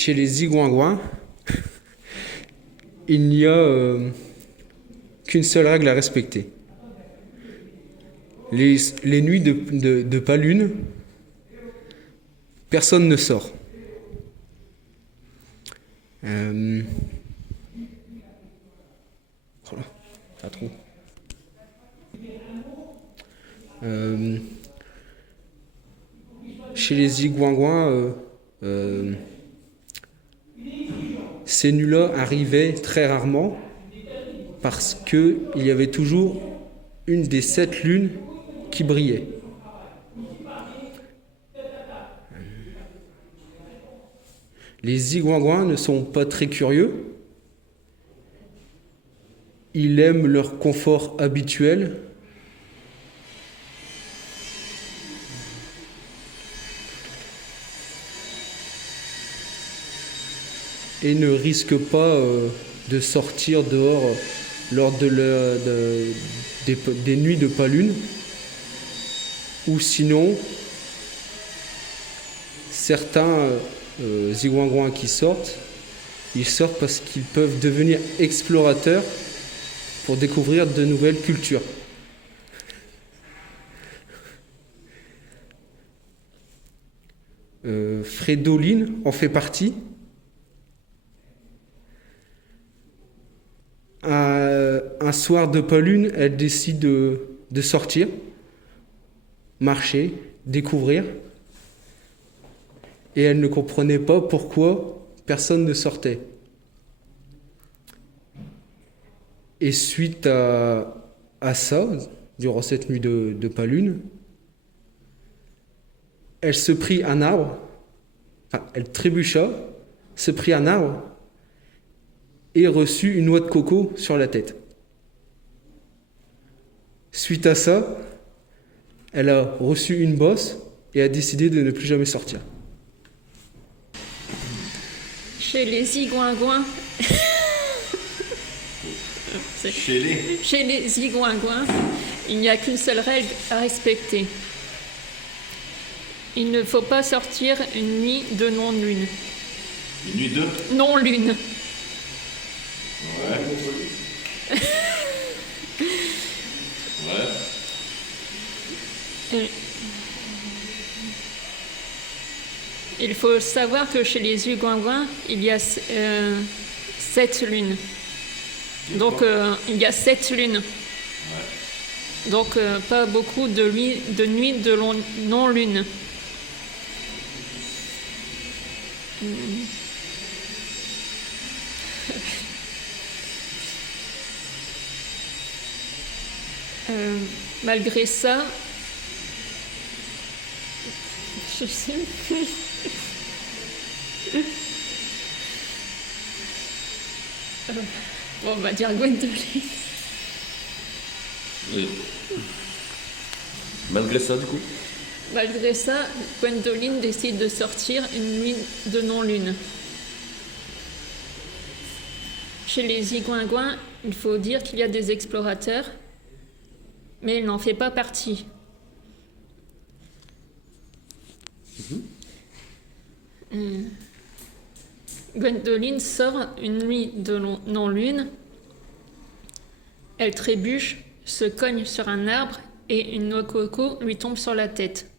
Chez les zigouingouins, il n'y a qu'une seule règle à respecter. Les nuits de pas lune, personne ne sort. Voilà, pas trop. Chez les zigouingouins, ces nuits-là arrivaient très rarement parce qu'il y avait toujours une des 7 lunes qui brillait. Les zigouingouins ne sont pas très curieux. Ils aiment leur confort habituel. Et ne risquent pas de sortir dehors lors des nuits de pas lune. Ou sinon, certains zigouingouins qui sortent, ils sortent parce qu'ils peuvent devenir explorateurs pour découvrir de nouvelles cultures. Fridolin en fait partie. Un soir de pas lune, elle décide de sortir, marcher, découvrir. Et elle ne comprenait pas pourquoi personne ne sortait. Et suite à ça, durant cette nuit de pas lune, elle se prit un arbre, enfin, elle trébucha, se prit un arbre et reçut une noix de coco sur la tête. Suite à ça, elle a reçu une bosse et a décidé de ne plus jamais sortir. Chez les zigouingouins, chez les zigouingouins, il n'y a qu'une seule règle à respecter. Il ne faut pas sortir une nuit de non-lune. Une nuit de Non-lune. Ouais. Ouais. Il faut savoir que chez les zigouingouins, il y a 7 lunes. Donc, il y a 7 lunes. Ouais. Donc, pas beaucoup de nuits de non-lune. Malgré ça, je sais plus. Bon, on va dire Gwendoline. Oui. Malgré ça, du coup Malgré ça, Gwendoline décide de sortir une nuit de non-lune. Chez les zigouingouins, il faut dire qu'il y a des explorateurs, mais il n'en fait pas partie. Gwendoline sort une nuit de non-lune. Elle trébuche, se cogne sur un arbre et une noix de coco lui tombe sur la tête.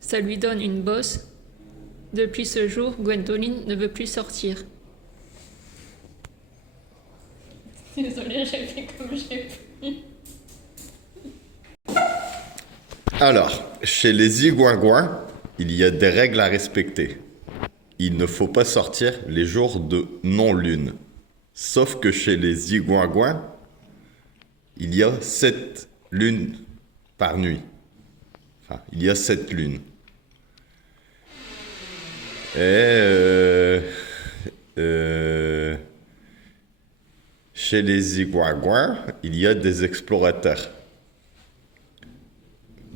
Ça lui donne une bosse. Depuis ce jour, Gwendoline ne veut plus sortir. Désolée, j'ai fait comme j'ai pu. Alors, chez les zigouingouins, il y a des règles à respecter. Il ne faut pas sortir les jours de non-lune. Sauf que chez les zigouingouins, il y a 7 lunes par nuit. Enfin, il y a 7 lunes. Et chez les zigouingouins, il y a des explorateurs.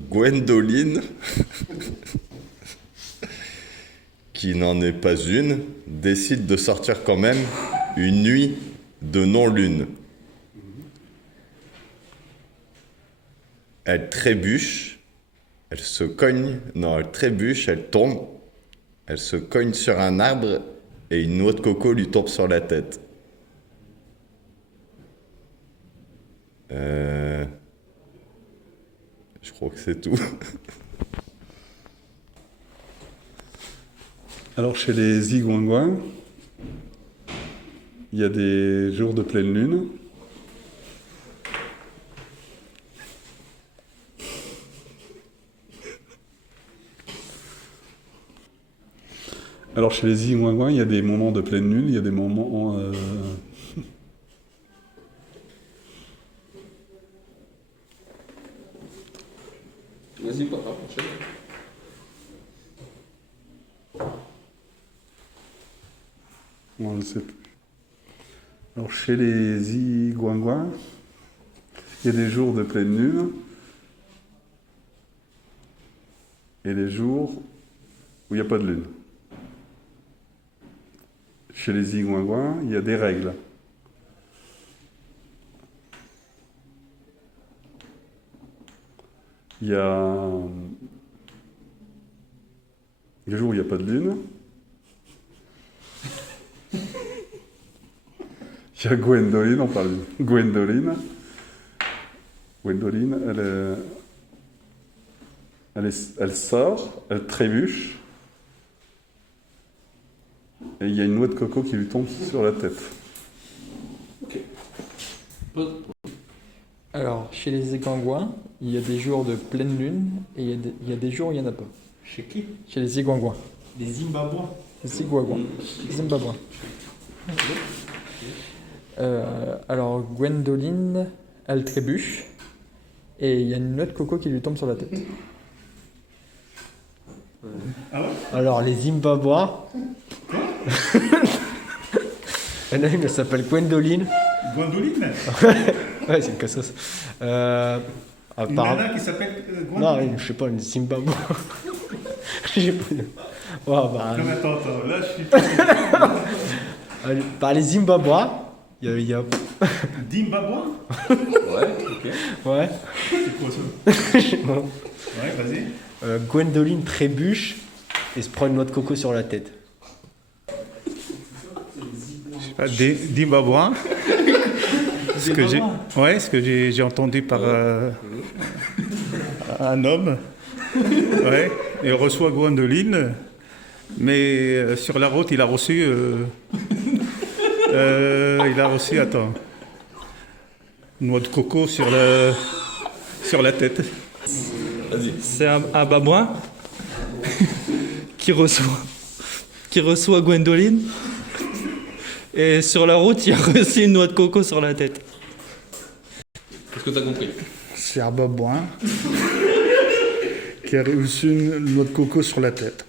Gwendoline, qui n'en est pas une, décide de sortir quand même une nuit de non-lune. Elle trébuche, elle se cogne, non, elle trébuche, elle tombe Elle se cogne sur un arbre et une noix de coco lui tombe sur la tête. Je crois que c'est tout. Alors chez les zigouingouins, il y a des jours de pleine lune. Alors chez les zigouingouins, il y a des moments de pleine lune, il y a des moments... Vas-y, papa, enchaîne. On ne sait plus. Alors chez les zigouingouins, il y a des jours de pleine lune et les jours où il n'y a pas de lune. Chez les zigouingouins, il y a des règles. Il y a les jours où il n'y a pas de lune. Il y a Gwendoline, on parle de Gwendoline. Gwendoline, elle sort, elle trébuche, et il y a une noix de coco qui lui tombe sur la tête. Alors, chez les Zigouingouins, il y a des jours de pleine lune et il y a des jours où il n'y en a pas. Chez qui? Chez les Zigouingouins. Les Zimbabwéens. Zigouingouins. Zimbabwe. Alors, Gwendoline, elle trébuche et il y a une noix de coco qui lui tombe sur la tête. Alors, les Zimbabwéens. Il y en a une, elle s'appelle Gwendoline. Gwendoline? Ouais, c'est une cassos. Une Apparemment. nana qui s'appelle Non, Gwendoline? je sais pas, une Zimbabwe. Je sais pas. Ouais, bah, Non, mais attends, là je suis pas... par les Zimbabwéens, il y a. Zimbabwe? Ouais. C'est quoi ça? Ouais, vas-y. Gwendoline trébuche et se prend une noix de coco sur la tête. Zimbabwe. Ce que j'ai entendu par un homme. Ouais, il reçoit Gwendoline, mais sur la route, il a reçu, attends, une noix de coco sur la tête. C'est un babouin qui reçoit Gwendoline et sur la route il a reçu une noix de coco sur la tête. Qu'est-ce que tu as compris? C'est un babouin qui a reçu une noix de coco sur la tête.